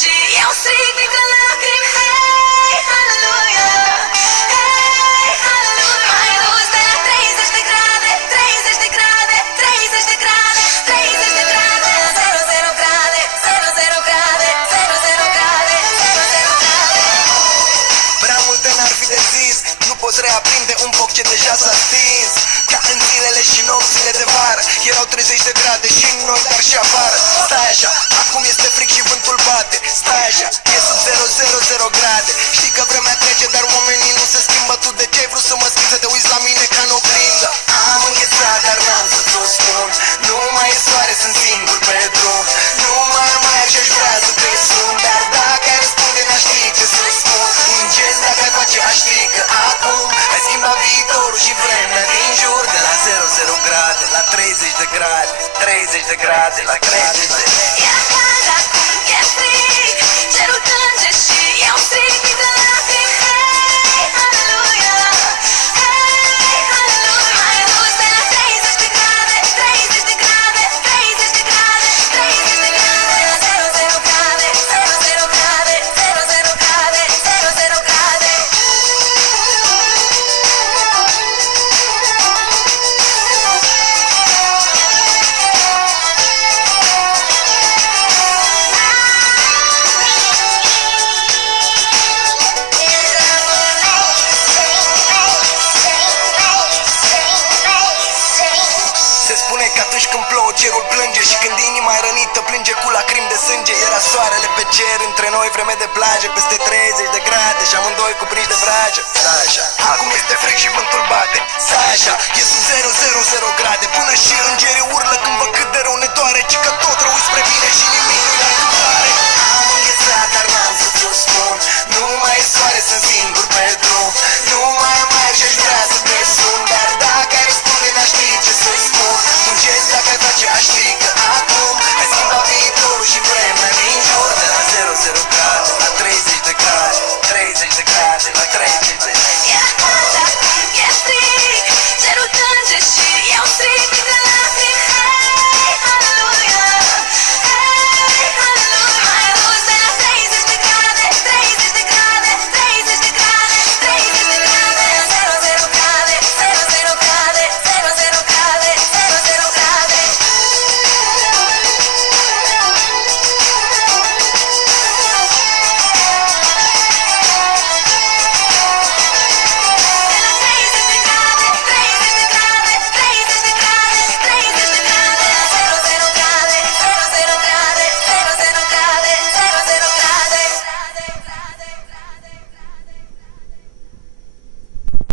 și eu strig printre lacrimi. Hei, haleluia, hei, haleluia. Mai dus de la 30 de grade, 30 de grade, 30 de grade, 30 de grade, 00 grade, 00 grade, 00 grade, 00 grade. Prea multe n-ar fi de zis, nu poți reaprinde un foc ce deja s-a stins. Ca în zilele și nopțile de vară, erau 30 de grade și în noi, dar și afară. Stai așa, acum este fric și vântul bate. Stai așa, e sub 000 grade. Știi că vremea trece, dar oamenii nu se schimbă. Tu de ce ai vrut să mă schimbi, să te uiți la mine ca în oglindă? Am înghețat, dar n-am să ți-o spun. Nu mai e soare, sunt singur pe drum. Nu mai merg și-aș vrea să te sun. Dar dacă ai răspunde, n-aș ști ce să spun. Un gest dacă ai face, aș ști că acum ai schimbat viitorul și vremea din jur. De la 00 grade, la 30 de grade, 30 de grade, la 30 de grade. Era cald, acum e frig, cerul plânge și eu strig printre lacrimi. Hei, haleluia, hei, haleluia. Mai dus de la 30 de grade, 30 de grade, 30 de grade, 30 de grade, 00 grade, 00 grade, 00 grade, 00 grade. Se spune că atunci când plouă cerul plânge și când inima e rănită plânge cu lacrimi de sânge. Era soarele pe cer, între noi vreme de plajă, peste 30 de grade și amândoi cuprinși de vrajă. Stai așa, acum este fric și vântul bate. Stai așa, e sub 000 grade, până și îngerii urlă când văd cât de rău ne doare. Ci că tot rău spre bine și nimic nu-i la întâmplare. Am înghețat, dar n-am să ți-o spun. Nu mai e soare, sunt singur pe drum. Nu mai am